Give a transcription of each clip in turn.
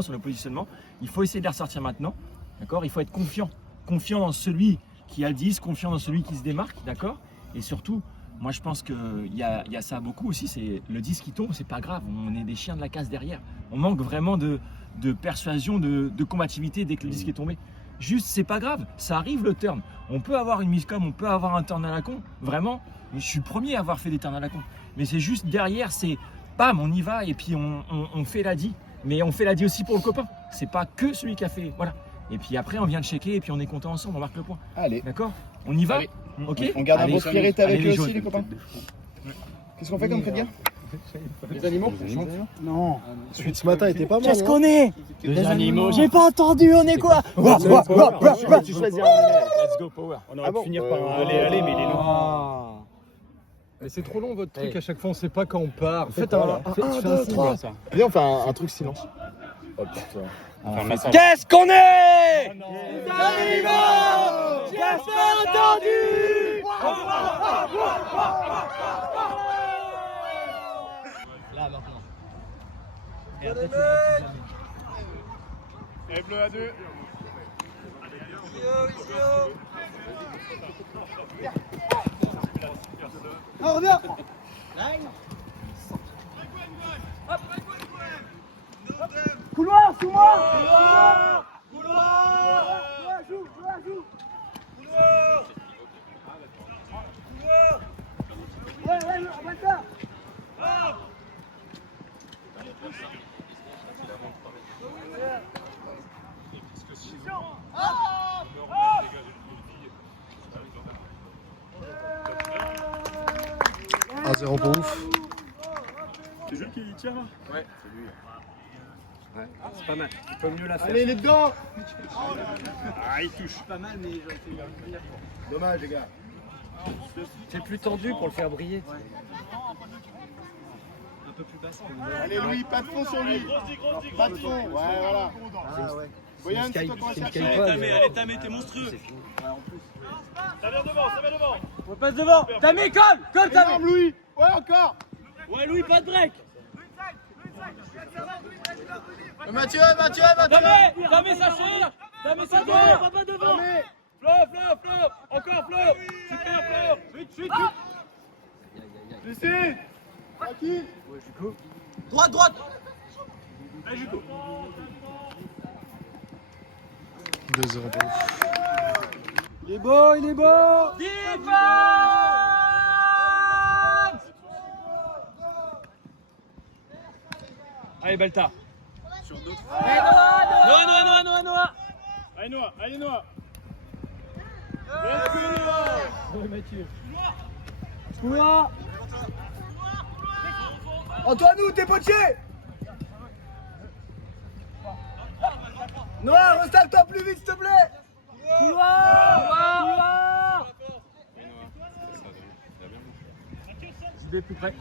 sur le positionnement. Il faut essayer de les ressortir maintenant. D'accord ? Il faut être confiant. Confiant dans celui qui a le 10, confiant dans celui qui se démarque. D'accord ? Et surtout, moi je pense qu'il y a ça beaucoup aussi, c'est le 10 qui tombe, c'est pas grave. On est des chiens de la casse derrière. On manque vraiment de persuasion, de combativité dès que le 10 est tombé. Juste, c'est pas grave, ça arrive le turn. On peut avoir une miscom, on peut avoir un turn à la con, vraiment. Mais je suis le premier à avoir fait des turns à la con. Mais c'est juste derrière, c'est bam, on y va et puis on fait la die. Mais on fait la die aussi pour le copain. C'est pas que celui qui a fait. Voilà. Et puis après, on vient de checker et puis on est content ensemble, on marque le point. Allez. D'accord ? On y va ? Allez. Ok ? On garde un bon spirit avec eux aussi, les copains. Qu'est-ce qu'on fait comme Fred? Les animaux? Non. Celui de ce matin était pas mal. Qu'est-ce qu'on est? Des animaux. J'ai pas entendu, on est quoi? Tu choisis un let's go power. On aurait pu finir par un aller, mais il est long. Ah. Mais c'est trop long votre truc, à chaque fois on sait pas quand on part. Faites un 2, 3. Viens, on fait un truc silence. Oh putain. Qu'est-ce qu'on est? Des animaux! J'ai pas entendu! Là maintenant. Et après, tu vas Et bleu à 2. On revient! Couloir, sous moi! Couloir! Couloir! Joue! Couloir! Ouais, on va le faire! Ah, 0 pour ouf. C'est Jules qui tire là ? Ouais, c'est lui. Ouais, c'est pas mal. Il peut mieux la faire. Allez, il est dedans. Ah, il touche. Pas mal, mais j'aurais fait bien. Dommage, les gars. C'est plus tendu pour le faire briller. Un peu plus basse. Allez, Louis, pas de fond sur lui. Pas de fond. Ouais, voilà. Ah ouais. Boyan, c'est toi qu'on va chercher. Allez, Tamé, t'es monstrueux. Ça vient devant. On passe devant. Tamé, colle Tamé. Énorme, Louis. Ouais, encore. Ouais, Louis, pas de break. Mathieu. Tamé, ça cherche. Tamé, ça doit. Va pas devant. Flo. Encore Flo. Super Flo. Chute. Lucie. Tranquille. Droite. Allez, Juco. 2-0 pour ouf. Il est beau. Défense. Allez, Balta. Noah. Allez, Noah. Couloir. Antoine, t'es potier. Noah, restalle-toi plus vite, s'il te plaît. Couloir. JB plus près.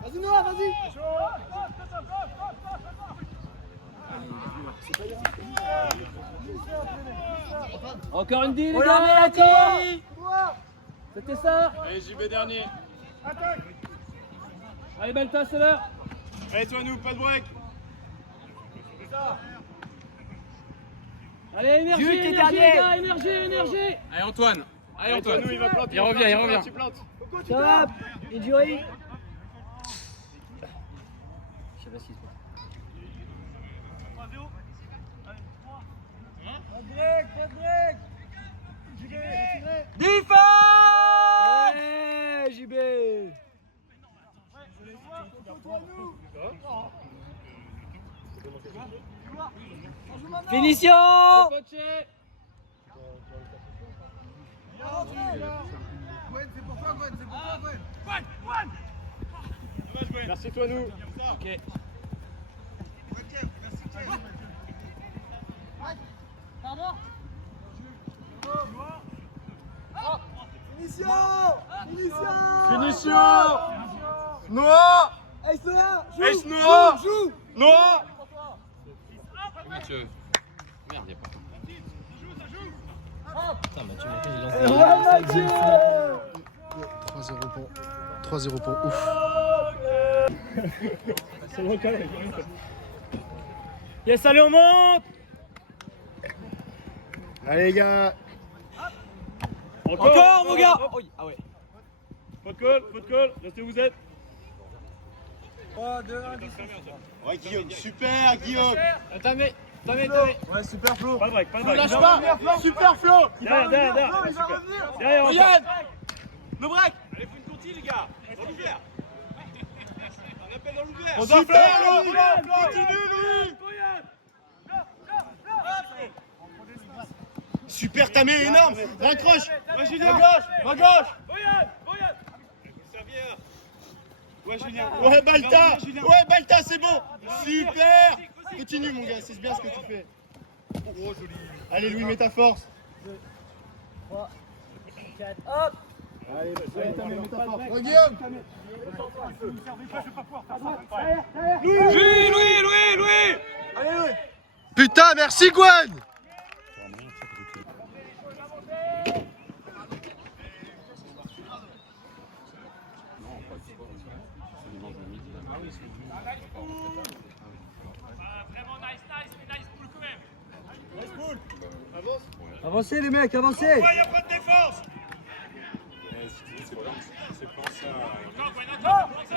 Vas-y, Noah, vas-y. Encore une deal, les gars. C'était ça. Allez, JB dernier. Allez, Balta, c'est l'heure. Allez, toi, nous, pas de break. Allez, énergie, Jules, t'es énergie, dernier. les gars, énergie. Allez, Antoine. Allez, toi, nous, il va planter. Il revient. Tu plantes. Stop. Injury. Je sais pas ce qui se passe. Défense. Ouais, JB. Finition. Merci, toi, nous. Ok. Finition. Noah. Ace Noah. Ace Noah. Joue. Noah. Mathieu. Merde, y'a pas. Putain, Mathieu, il lance Ouais, Mathieu. 3-0 pour ouf. C'est bon, quand même. Yes, allez, on monte. Allez les gars. Encore, mon gars. Ah ouais. Faut de call, restez où vous êtes. 3, 2, 1, 10. Ouais Guillaume, super Guillaume. Tamé. Ouais super Flo. Pas de break, pas de break. Lâche pas. Super Flo. Derrière. Derrière, encore. Yann. Le break. Allez, faut une conti, les gars. Dans l'ouvert. On appelle dans l'ouvert. On doit faire Flo. Continue, Louis. Super Tamé, énorme. Raccroche. Ouais, Julien. À gauche. Boyan. Servir. Ouais, Julien. Ouais Balta, c'est bon. Super. Continue mon gars, c'est bien ce que tu fais. Allez Louis, mets ta force. 3, 4, hop. Allez Tamé, mets ta force. Oh Guillaume. Louis. Allez Louis. Putain, merci Gwen. Avancez les mecs, avancez. Ouais, y a pas de défense.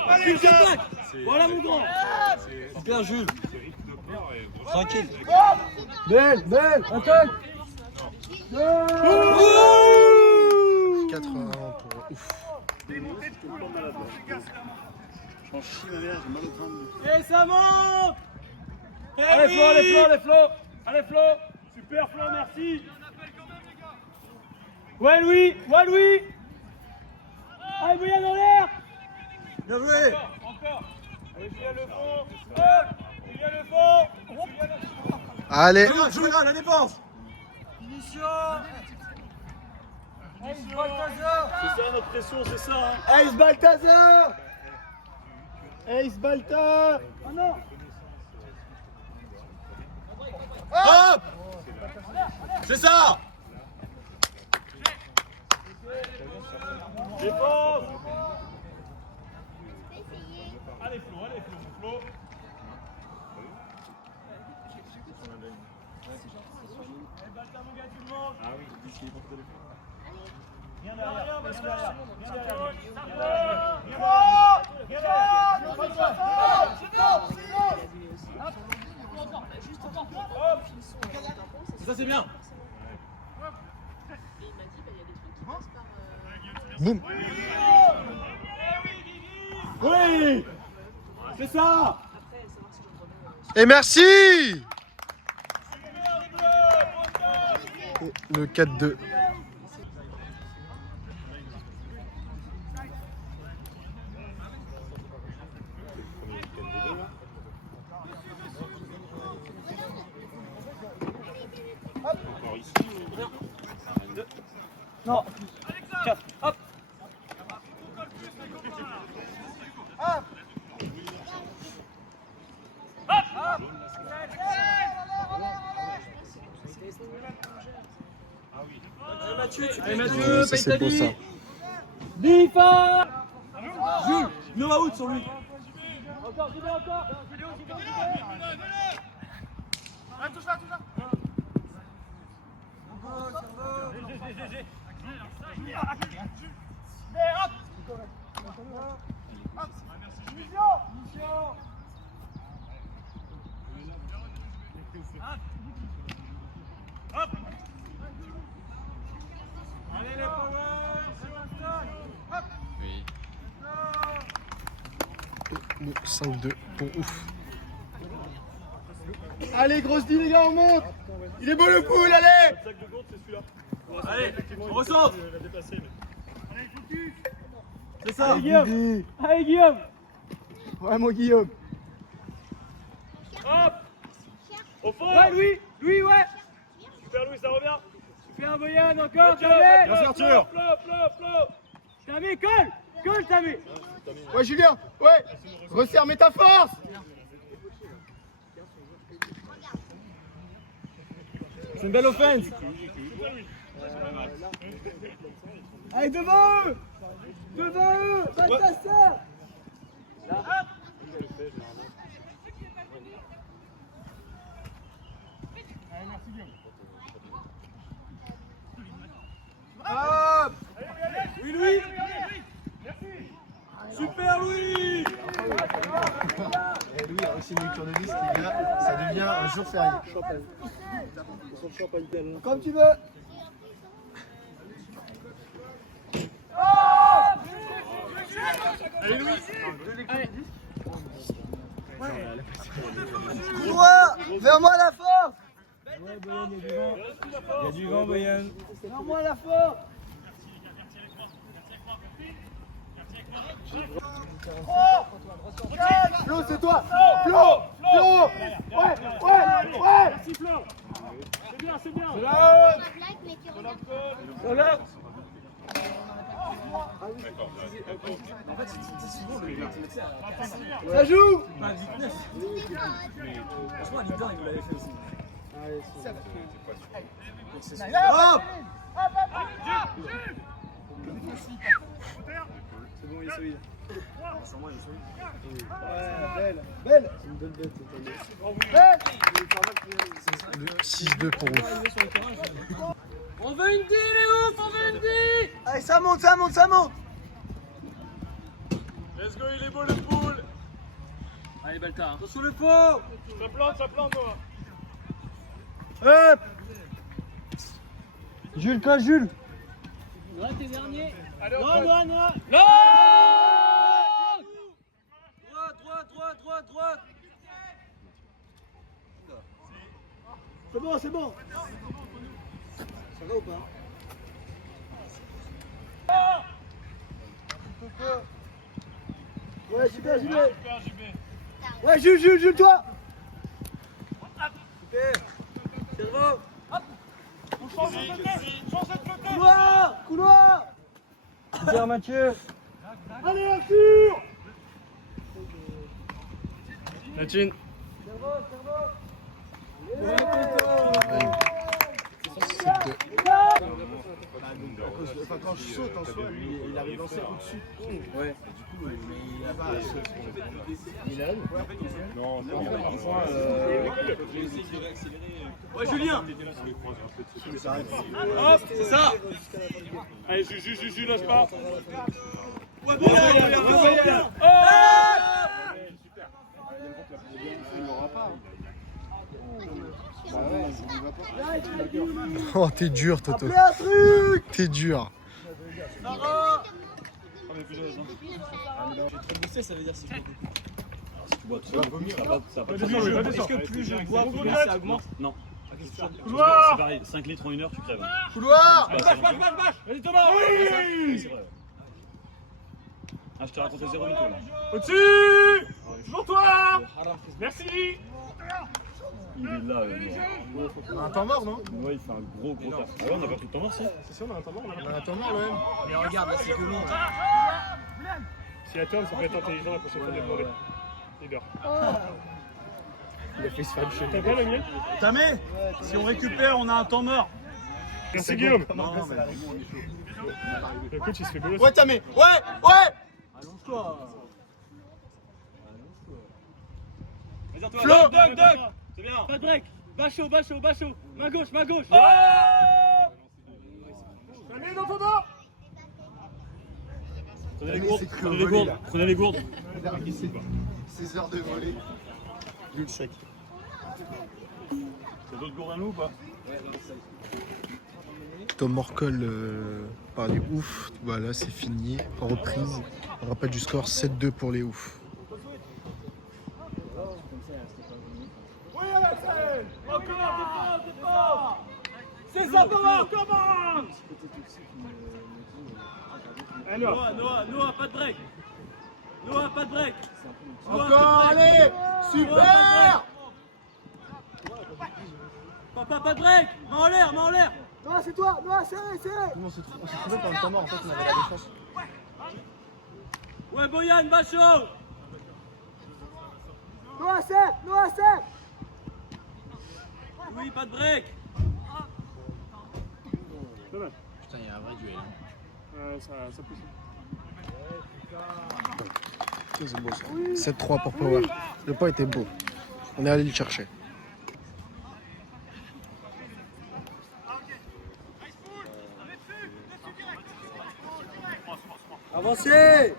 Allez, les gars. Voilà mon grand. Super Jules. Tranquille. Belle, attaque. 4-1 pour ouf. J'en chie ma mère, j'ai mal au crâne. Et ça monte. Allez Flo. Super Flo, merci. Ouais Louis. Allez Boyan dans l'air. Bien joué. Encore. Allez, Julien le fond. Allez. La défense. Finition. Ace Balthazar. C'est ça notre pression, c'est ça. Hein. Ace Balthazar. Ace Balta. Oh non. Hop. C'est ça. Défense. Allez Flo. Allez, Balta, mon gars, tu le manges. Ah oui, il dit qu'il est pour téléphone. Viens derrière. Ça c'est bien. Boum. Oui. C'est ça. Et merci. Et le 4-2. Non. Tiens, hop. Allez Mathieu, Ça c'est beau ça. Bifa. Jules, no out sur lui. Encore. Allez les power. Le 5-2 pour ouf. Allez, grosse deal, les gars, on monte. Il est beau le pool, allez. Le sac de gourde, c'est celui-là. Allez, on recentre. Il a dépassé. C'est ça. Allez Guillaume. Ouais, mon Guillaume. Hop. Au fond. Ouais Louis, ouais. Super Louis, ça revient. Super Boyan, encore, Bien Tamé. sûr, Flo. Tamé, colle Tamé. Ouais, Julien. Ouais. Resserre, mets ta force. C'est une belle offense. Allez devant eux. Devant eux, Balthasar. Oui, Louis. Super, Louis. Et lui, il a réussi une lecture de liste, les gars, ça devient un jour férié. Comme tu veux. Allez, Louis. Toi, vers moi la force. Il y a du vent, Boyan. Vers moi la force. Flo, c'est toi. Flo, Flo. Ouais. Merci, Flo. C'est bien, c'est bien. Ça joue. Hop. Belle. 6-2 pour ouf. On veut une D, les ouf, on veut une D. Allez, ça monte, ça monte, ça monte. Let's go, il est beau le poule. Allez, Balta. Attention le faux. Ça plante, moi. Hop. Jules, colle, Jules. Noah, t'es dernier. Allez, on Noah, peut- Noah, Noah. Droite. C'est bon, c'est bon. Ça va ou pas? Ouais, super, Jules. Super, JB. Ouais, Jules, toi. On change de côté. Couloir. Super, Mathieu. Allez, Arthur. Matine. Enfin, quand je saute en soi, lui, il arrive à lancer au-dessus. Ouais. Du coup, il n'a pas à sauter. Il a Non, Ouais, Julien. Hop, c'est ça. Allez, Juju, lâche pas. Ouais, bon, bien. Oh, t'es dur, Toto. Appelez un truc. T'es dur. Est-ce que plus je bois, plus ça augmente? Non. Couloir. C'est pareil, 5 litres en 1 heure, tu crèves. Couloir. Bâche. Vas-y, Thomas. Oui, c'est vrai. Ah, je t'ai raconté 0 mytho là. Au-dessus. Toujours toi. Merci. Il est là, Un temps mort, non? ouais, il fait un gros taf. Ah ouais, on n'a pas tout le temps mort, si. C'est sûr, on a un temps mort, on a un temps mort, même. Mais regarde, là, c'est comment? Si à terme, ça peut être intelligent la prochaine fois de demander. Leader. Il a fait se faire du T'as pas le mien? Tamé, si on récupère, on a un temps mort. Merci Guillaume. Non, mais Le coach il se fait bouler. ouais, Tamé. Ouais. Allonge-toi. Flo. Doc. C'est bien. Pas de break. Bas chaud. Main gauche. Allez dans ton dos. Prenez les gourdes. Il a réussi 16 heures de volée. Nul sec. T'as d'autres gourdes à nous ou pas? Tom Morcol par les ouf. Voilà, c'est fini. En reprise. On rappelle du score 7-2 pour les ouf. Oui, Alexandre. Encore, défense. C'est ça, Thomas. Comment? Noah, pas de break. Encore, allez. Super. Papa, pas de break. Main en l'air. Noah, c'est toi. Noah, serré. On s'est trouvé par le temps mort, en fait, on avait la défense. Ouais, Boyan, bas chaud. Noah, serre. Oui, pas de break. Putain, il y a un vrai duel. Ça pousse. C'est beau ça. 7-3 pour Power. Le pas était beau. On est allé le chercher. Avancez.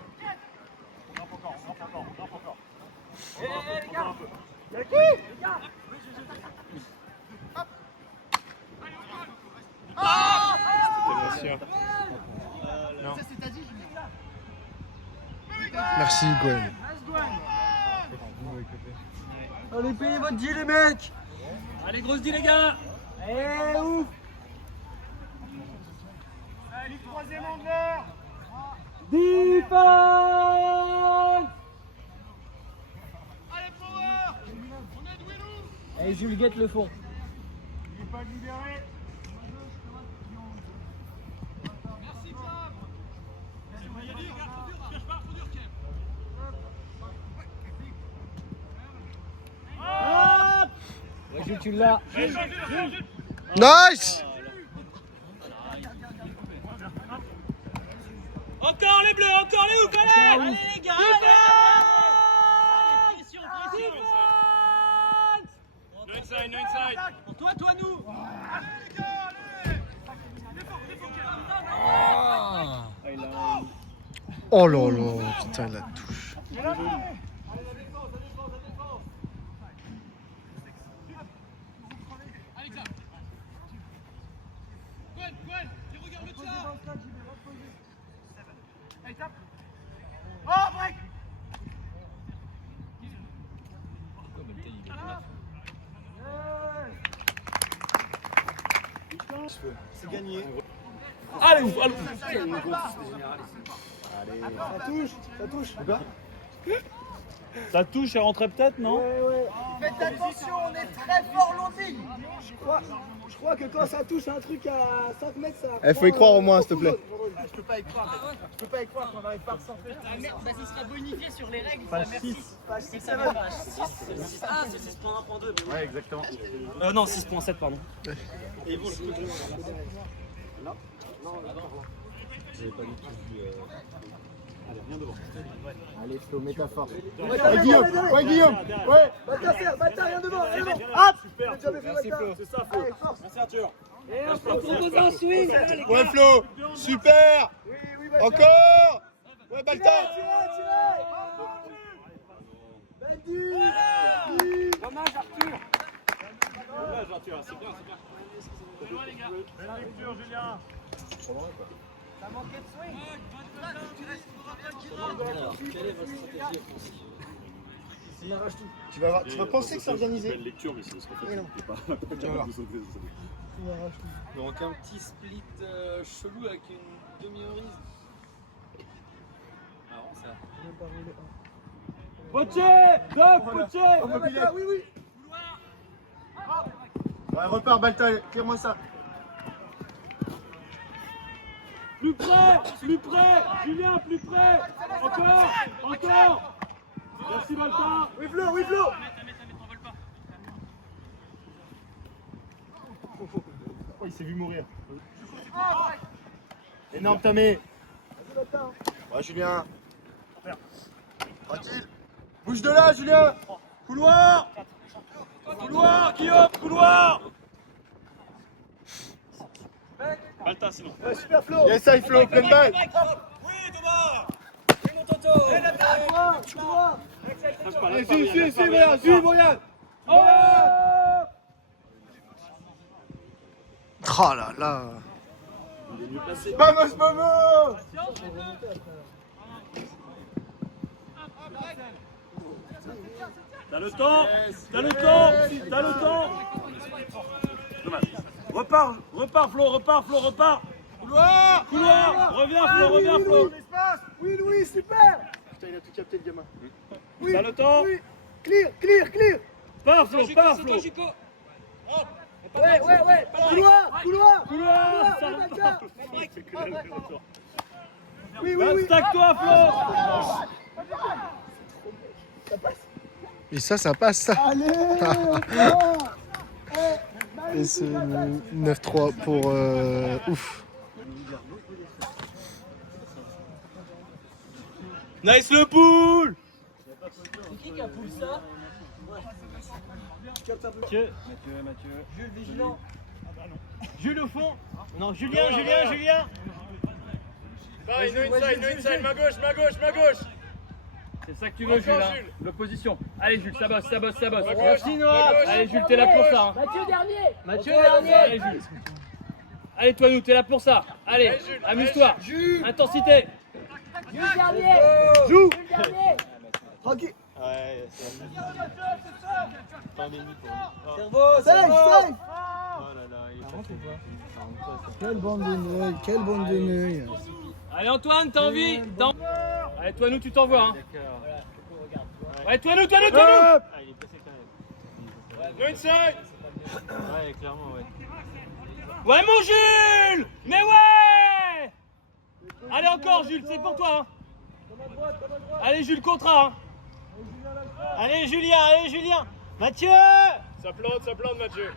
Merci Gwen. Allez, payez votre deal, les mecs. Allez, grosse deal, les gars. Eh, ouf. Allez, troisième angleur. Défense. Allez, Power. On aide Willou. Allez, Jules, guette le fond. Il n'est pas libéré. Ouais, Jules, tu l'as. Nice. Encore les bleus, encore les ouf, allez. Allez, les gars, allez. Pression, pression. No inside, no inside. Toi, nous. Oh là là, putain la touche. C'est gagné. Allez, ouf, allez. Ça touche. Ça touche, elle rentrait peut-être, non? Faites attention, on est très fort landing. Je crois que quand ça touche un truc à 5 mètres, ça. Il faut y croire au moins, s'il te plaît. Je peux pas y croire. Je peux pas y croire qu'on n'arrive pas à ressortir. Ah merde, bah ce sera bonifié sur les règles. Page merci. 6. C'est ça va. Ah, c'est 6.1.2. Ouais, exactement. Non, 6.7, pardon. Allez, Flo, métaphore. Ouais, Guillaume. Ouais, Guillaume. Ouais. Bata, rien devant, rien devant. Hop! Super, Merci Flo. C'est ça, Flo. Merci, Arthur. Propose un swing. Ouais, Flo. Super. Encore. Ouais, Balta. Dommage, Arthur. Dommage, Arthur. C'est bien, c'est bien. Belle lecture, Julien. Tu vas penser que c'est organisé. Belle lecture, mais c'est parce qu'en fait, Oui, non. t'es pas capable de sauter. Donc un petit split chelou avec une demi-horise. Marrant ça. Poché, Doc, Poché. Oui. Ouais, repars, Balta. Tire-moi ça. Plus près, Julien, plus près. Encore. Merci, Balta. Oui, Flo. Oh, il s'est vu mourir. Énorme, Tamé. Ouais, Julien. Tranquille. Bouge de là, Julien. Couloir, Guillaume, couloir. Balta, sinon. Super Flo. Yes, I Flo, pleine balle. Lâche pas, Allez, lâche pas, suis, Brian, suis, lâche pas, Brian, Brian. Oh là là. Il est mieux placé. Vamos. T'as le temps. Dommage. Repars, Flo. Couloir. Reviens, Flo. Oui, Louis, super. Putain, il a tout capté, le gamin. Oui, T'as le temps. oui. Clear. Pars, Flo. Ouais. Couloir. Ça Oui, va. Balta. Oui. Stack-toi, Flo. Et ça passe ça. Allez. Et c'est 9-3 pour ouf. Nice le pool. C'est qui a poussé ça? Mathieu. Jules Vigilant. Jules au fond. Non, Julien. Pareil, no inside, ma gauche. C'est ça que tu veux, Jules. Encore Hein. Jules. L'opposition. Allez, Jules, ça bosse. Ma gauche, Allez, Jules, t'es là pour ça. Hein. Mathieu Dernier. Allez, Jules. Allez, toi, nous, t'es là pour ça. Allez, Allez, Jules. amuse-toi. Intensité. Jules Dernier. Joue. Jules Dernier. Tranquille. Ouais, c'est pandémie pour lui. Safe. Oh là là, il est pas Quelle bande de neuils. Allez, Antoine, t'as envie? Allez, toi, nous, tu t'envoies. Hein. Allez, toi, nous. Ah, il est passé quand même. No inside. Ouais, clairement, ouais. Ouais, mon Jules! Mais ouais! Allez, encore, Jules, c'est pour toi. Hein. Allez, Jules, contrat. Hein. Allez, Julien. Mathieu. Ça plante, Mathieu.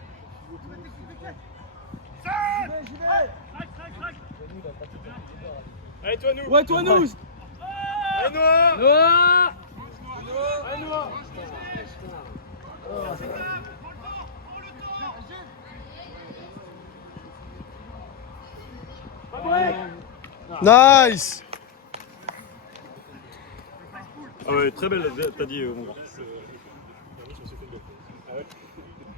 Allez, toi, nous. Ouais, toi, nous. Allez, Noah. Noah! Allez, Noah. Nice. Ah ouais, très belle, t'as dit mon gars.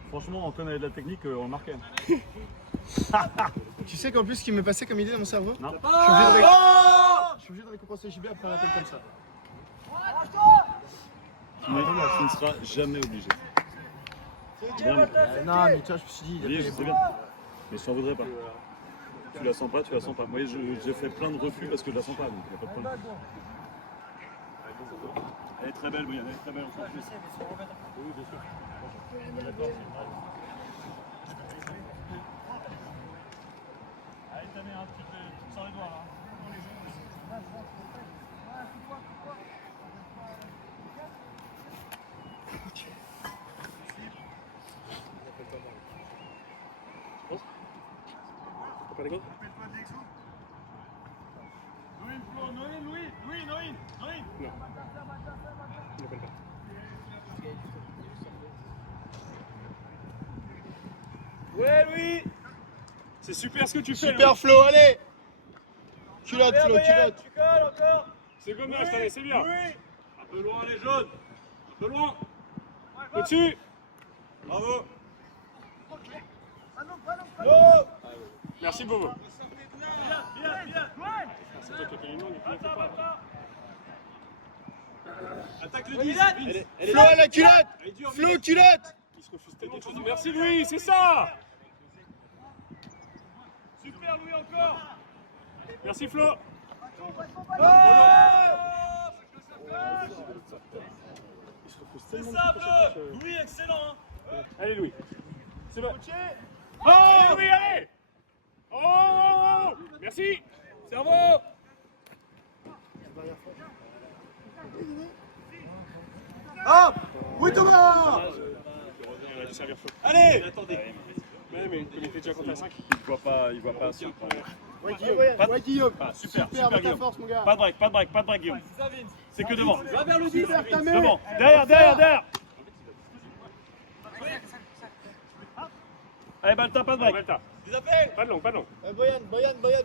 Franchement, on connaît de la technique, on marquait. Tu sais qu'en plus, ce qui m'est passé comme idée dans mon cerveau, Non. je suis obligé de récompenser JB après un appel comme ça. Mais tu ne seras jamais obligé. Non, mais tu vois, je me suis dit, Oui, je sais bien. Mais je t'en voudrais pas. Tu la sens pas. Moi, j'ai fait plein de refus parce que je la sens pas, donc il n'y a pas de problème. Elle est très belle, Brian, elle est très belle encore plus. Oui, bien sûr. Allez, t'as mis un petit peu sans les doigts là. Pas les gars? Louis, Noïn. Non. Il l'appelle pas. Ouais, Louis. C'est super ce que tu fais. Super Flo, allez. Culotte, Flo, culotte. Tu colles encore. C'est gommage cette année, c'est bien. Un peu loin les jaunes. Un peu loin. Au-dessus. Bravo. Merci Bobo. C'est toi qui as une longue et puis on fait pas. Attaque le 10. Flo à la culotte. Flo, culotte. Il se refuse peut-être des choses. Merci Louis, c'est ça. Super Louis encore. Merci Flo. C'est ça Flo. Louis, excellent. Allez Louis. C'est bon. Oh Louis, allez. Oh, merci. Cerveau! Hop. Oui, Thomas. Il a dû servir faux. Allez! Attendez. Mais comme il était déjà contre la 5, il voit pas. Ouais, Guillaume. Ah, super Super, ta Guillaume. force, mon gars. Pas de break Guillaume. C'est que devant. Va vers le 10! Devant. Derrière. Allez, Balta, pas de break. Des appels. Pas de long. Boyan,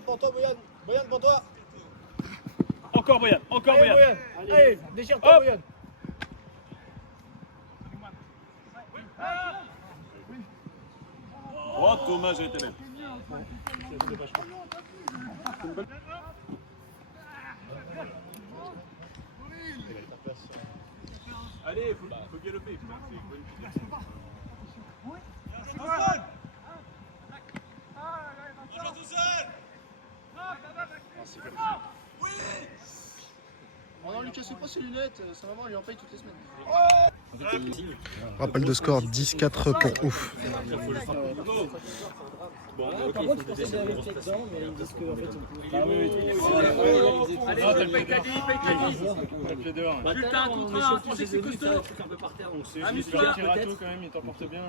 pour toi, Boyan, pour toi. Encore Boyan. Allez, déchire-toi, Boyan. Oh, Thomas, j'ai été belle. Allez, faut galoper. Oh non, Lucas, c'est pas ses lunettes, sa maman lui en paye toutes les semaines. Rappel de score 10-4 pour Ouf. Par contre, je pensais avec tes dents, mais ils disent qu'en fait, Allez, paye caddie! Jules, t'as un contrat, un français c'est costaud! Amuse-toi! quand même, il t'emporte bien.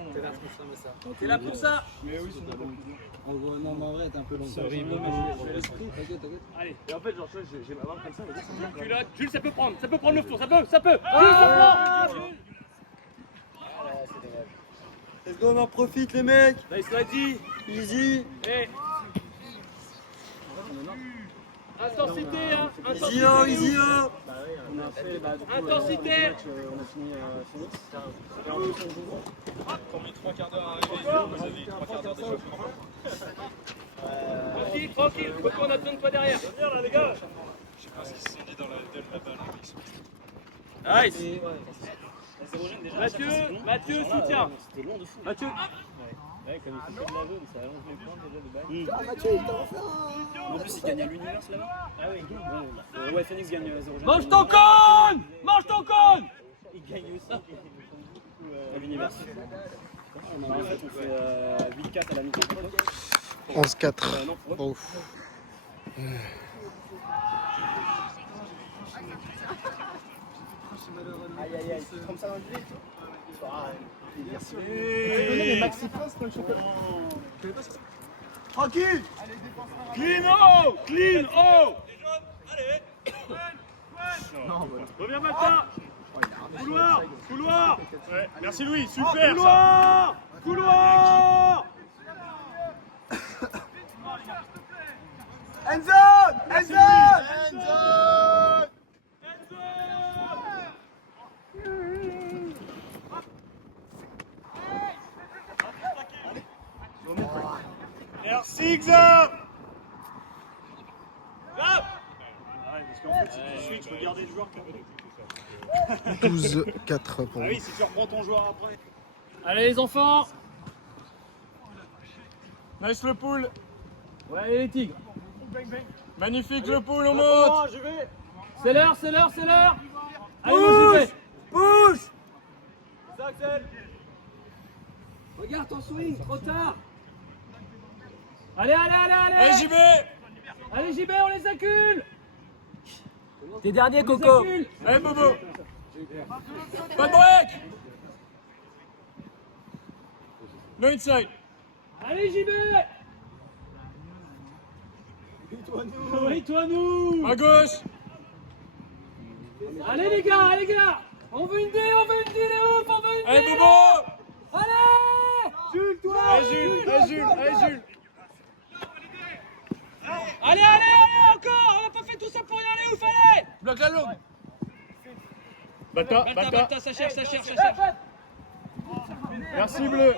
T'es là pour ça! Mais oui, c'est Non, mais en vrai, t'es un peu long. Allez, et en fait, genre, j'ai ma main comme ça, mais Culotte, Jules, ça peut prendre le four, ça peut. Jules, ça prend. Let's go, on en profite les mecs. Nice, Lady. Easy. Eh. Intensité, hein. Easy là, easy là. On a fait Intensité. on a fini Phoenix. Et en plus, on joue. Pour les 3 quarts d'heure arrivés, vous avez 3 quarts d'heure d'échauffement. Tranquille, Coco, on a besoin de toi derrière. Viens là les gars. Je sais pas ce qu'ils se sont dit dans la tête là-bas. Nice. Mathieu, soutien. C'était long de fou. Mathieu. Ouais, comme il fait de l'aveu, mais ça allonge les points déjà de balle. Ah, Mathieu, il t'en fait un. En plus, il gagne à l'univers là-bas. Ah oui, il gagne. Ouais, Phoenix gagne 0. Mange ton cône. Mange ton cône. Il gagne aussi. À l'univers. En fait, on fait 8-4 à la mi-temps. 11-4. Non, pour eux. Ouf. Aïe, aïe, aïe. Comme ça dans le vide. Et... Maxi Post dans le chocolat. Tranquille. Clean haut. Clean haut. Reviens Malta. Couloir. Ouais. Merci Louis, super. Couloir. Endzone. Merci Xav. Parce qu'en fait, si tu switches, regardez le joueur qui a fait. 12-4 pour Ah vous. oui, si tu reprends ton joueur après. Allez les enfants. Nice le pool. Ouais, allez les tigres. Magnifique le pool, on monte. C'est l'heure. Allez, mon JB. Pousse. Regarde ton swing, trop tard. Allez. Allez JB. Allez JB, on les accule. T'es dernier, On les Coco. accule. Allez Bobo. Pas de break. No inside. Allez JB. Toi nous. À gauche. Allez les gars. On veut une D, les ouf, on veut une D. Allez Bobo. Allez. Jules, toi. Allez Jules. Allez, encore. On a pas fait tout ça pour rien, les ouf, allez. Bloque la longue. Bata. Ça cherche. Merci Bleu.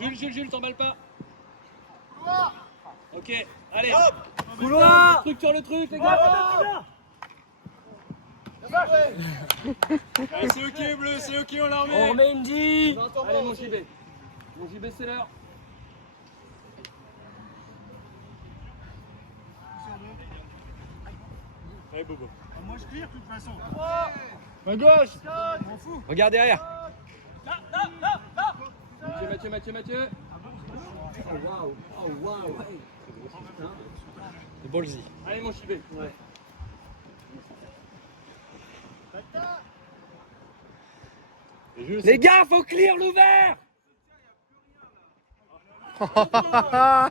Jules, t'emballes pas. Ok, allez. Couloir. Structure le truc, les gars. Allez, c'est ok Bleu, c'est ok, on l'a On remis. remet Indy. Allez, mon JB. Mon JB, c'est l'heure. Allez Bobo. Moi je clear de toute façon. À gauche. Regarde derrière. Mathieu. Oh waouh. C'est ballsy. Allez, mon JB. Ouais. Les gars, faut clear l'ouvert. Encore,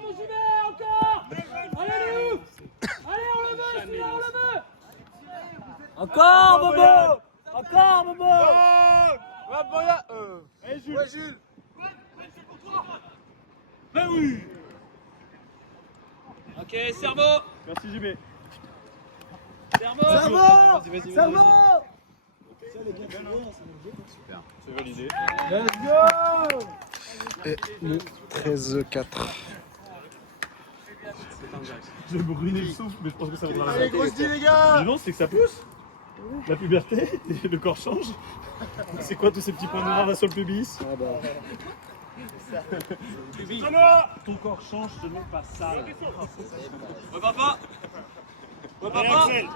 mon JB, encore. Allez, les ouf. Allez, on le veut, celui-là, on le veut. Encore, Bobo. Va Boya. Allez Jules. Ouais Jules. Ben oui. Ok, cerveau. Merci JB. Cerveau. C'est validé. Et nous, 13-4. J'ai brûlé le souffle, mais je pense que ça vaudra la Allez, peine. grosse dit les gars. Non, c'est que ça pousse. La puberté, le corps change. C'est quoi tous ces petits points noirs là sur le pubis? Ton corps change, ce n'est pas ça. Ouais, papa. Allez, Axel.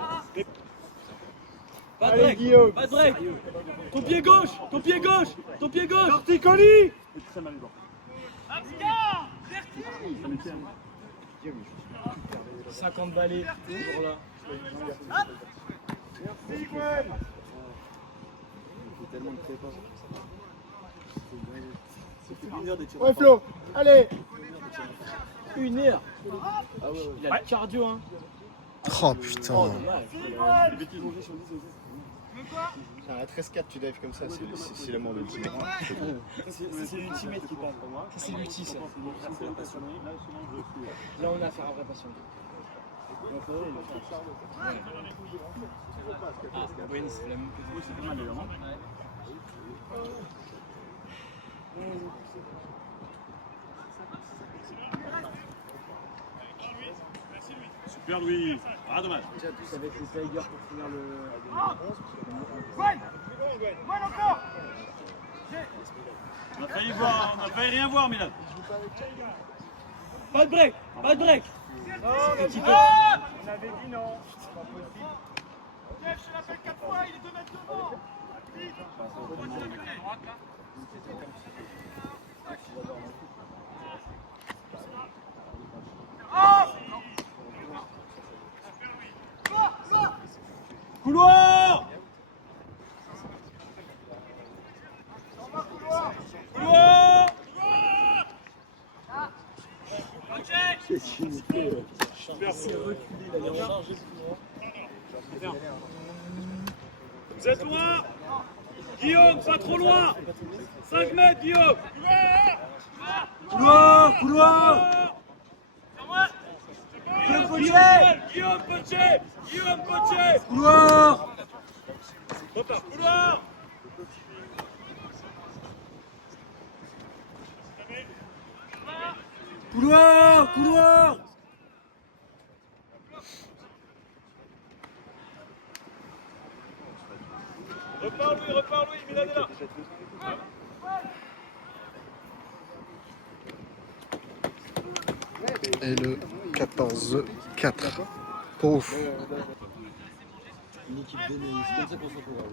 Pas de Allez, break. Guillaume. Pas de break. Ton pied gauche. Torticolis. Très mal bord. 50 balais. Merci Gwen. Ouais Flo, allez. 1 heure. Il a le cardio, hein. Oh putain. À 13-4, tu dives comme ça, c'est la mort de l'ultimate. C'est l'ultimate qui parle pour moi. Ça, c'est l'ulti, ça. Là, on a affaire à un vrai patient. Oui, c'est la même chose. C'est pas mal d'ailleurs. Super Louis. Ah dommage. Déjà tous avec les Tigers pour finir le 11. On a failli voir, on a failli rien voir, Milan. Pas de break, pas de break. On avait dit non. Jeff, je l'appelle 4 fois, il est 2 mètres devant. Couloir. Couloir. Vous êtes loin. Guillaume, pas trop loin. 5 mètres, Guillaume. Couloir. Couloir. Guillaume Potier. Guillaume Potier. Guillaume Potier. Couloir. Repart. Couloir. Couloir. Couloir. Repars Louis, Milan est là. Et le 14-4. Pouf. Une équipe donnée, c'est comme ça qu'on s'encourage.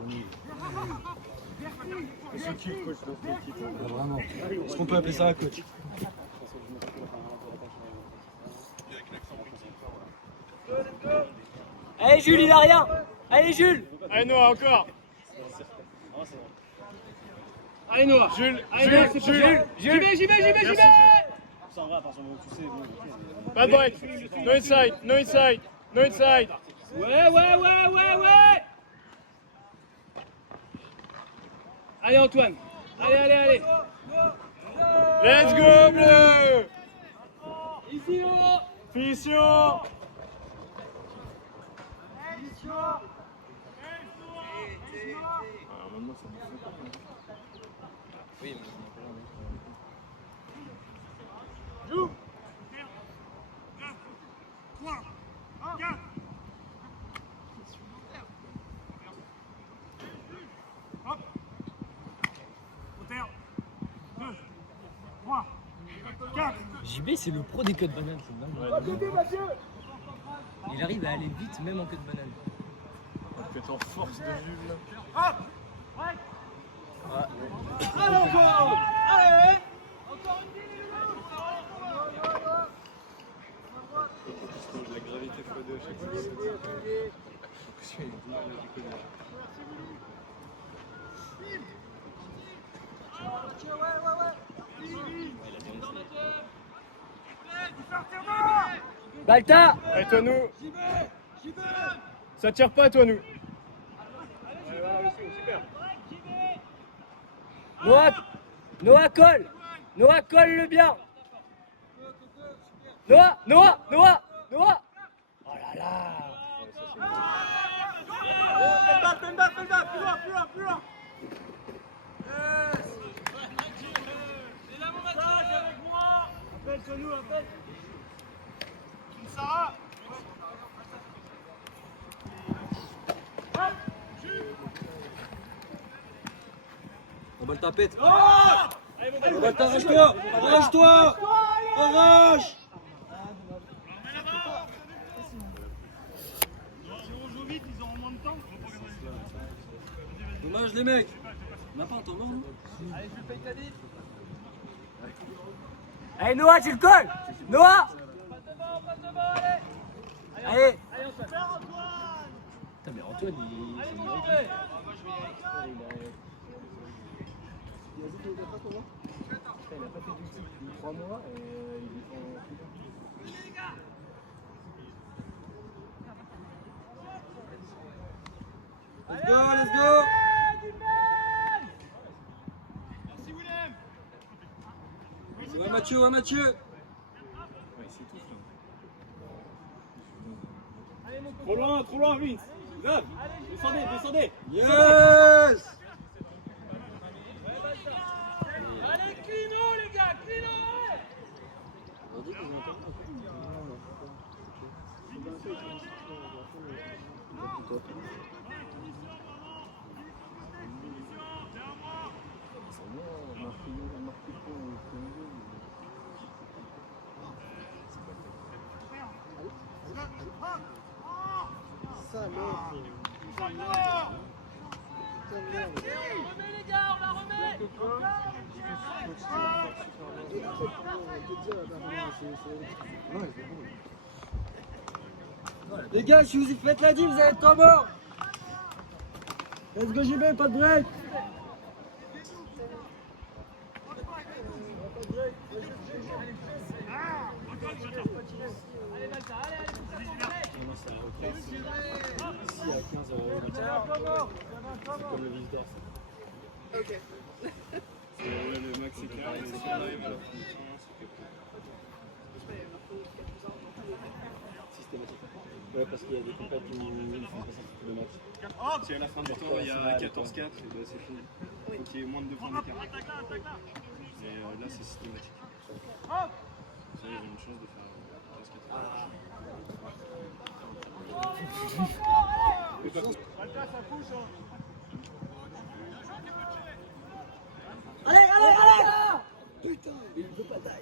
C'est qui le coach dans cette équipe? Vraiment. Est-ce qu'on peut appeler ça un coach? Allez Jules, il a rien. Allez Jules. Allez Noah, encore. Allez Noah. Jules, Allez Noah, c'est Jules, Jules. J'y vais. Ça va, à partir du moment où tu sais, bon, Pas de break. No inside, no inside, no inside. Ouais. Allez Antoine. Allez. Let's go bleu. Ici haut. Finition. JB, c'est le pro des queues de banane, c'est dingue. Il arrive à aller vite, même en queue de banane. Peut-être en force de Jules. Allez encore. Allez. La gravité x2 à chaque fois. Balta. Allez toi nous. Ça tire pas toi nous. Noah colle. Noah colle le bien. Noah. Oh là là. Fais le bas, plus loin. Appelle. Sarah. On va le taper. Arrache-toi. Arrache. Dommage les mecs. On n'a pas entendu. Allez, je paye ta dite. Allez Noah, tu le colles. Noah. Allez. Putain mais Antoine Il a pas fait du type depuis 3 mois et il est en... Let's go, let's go. Ouais Mathieu, ouais Mathieu. Trop loin, Vince. Zab, descendez. Yes. Allez, clino, les gars, clino. Remets les gars, on la remet. Les gars, si vous faites la div, vous allez être trop morts. Let's go JB, pas de break. Allez, Balta, allez. Ici à 15 c'est comme le vis d'or. Ok. Le max c'est carré, c'est carré, mais Systématiquement. Ouais, parce qu'il y a des compètes où ils font pas ça tout le match. si à la fin du temps il y a 14-4, bah, c'est fini. Il faut qu'il y ait moins de 2 points d'écart. Mais là c'est systématique. Ça, ils ont une chance de faire 15-4. Allez. Putain, il peut pas die.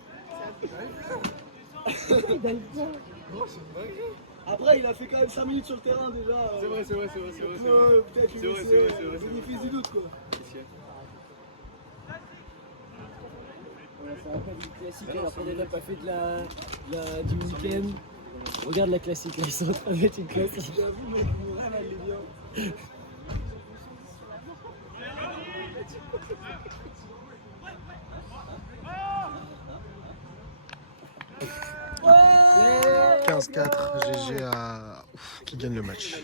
Après, il a fait quand même 5 minutes sur le terrain déjà. C'est vrai. Peut-être lui laisser le bénéfice du doute quoi. C'est un peu du classique alors qu'on n'a pas fait du week-end. Regarde la classique, là, ils sont en train de mettre une classique. J'avoue, mec, mon rêve, elle est bien. Ouais 15-4, GG à... qui gagne le match.